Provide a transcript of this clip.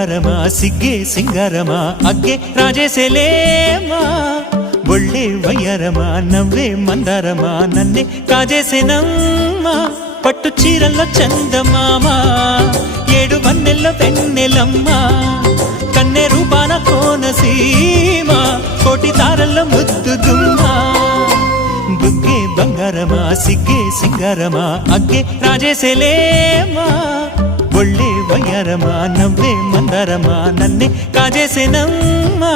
బంగారమా సిగ్గే సింగారమా అగ్గే రాజేసేలేమా ఒళ్ళే వయ్యారమా నవ్వే మందారమా నన్నే కాజేసేనమ్మా పట్టు చీరల్లో చందమామా ఏడు వన్నెల్లో వెన్నెలమ్మా కన్నె రూపాన కోనసీమ కోటి తారల్లో ముద్దుదుమ్మా బుగ్గే బంగారమా సిగ్గే సింగారమా అగ్గే రాజేసేలేమా ఒళ్ళే వయ్యారమా నవ్వే మందారమా నన్నే కాజేసేనమ్మా